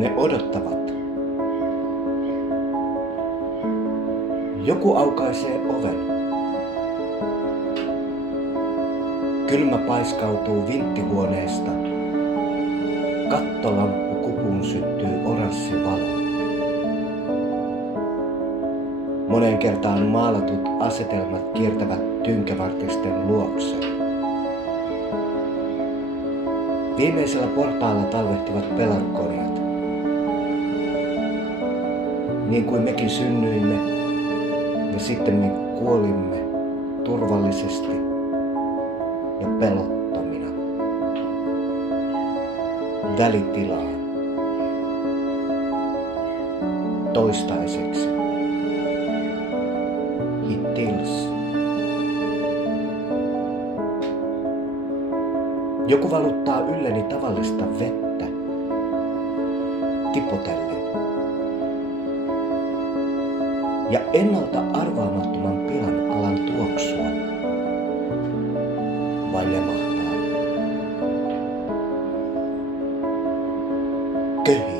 Ne odottavat. Joku aukaisee oven. Kylmä paiskautuu vinttihuoneesta. Kattolamppukupuun syttyy oranssi valo. Moneen kertaan maalatut asetelmat kiertävät tynkävartisten luokse. Viimeisellä portaalla talvehtivat pelarkoniat. Niin kuin mekin synnyimme ja sitten me kuolimme turvallisesti ja pelottomina. Välitilaa. Toistaiseksi. Hittils. Joku valuttaa ylleni tavallista vettä. Tipotellen. Ja ennalta arvaamattoman pilan alan tuoksua. Vai lemahtaa. Köhi.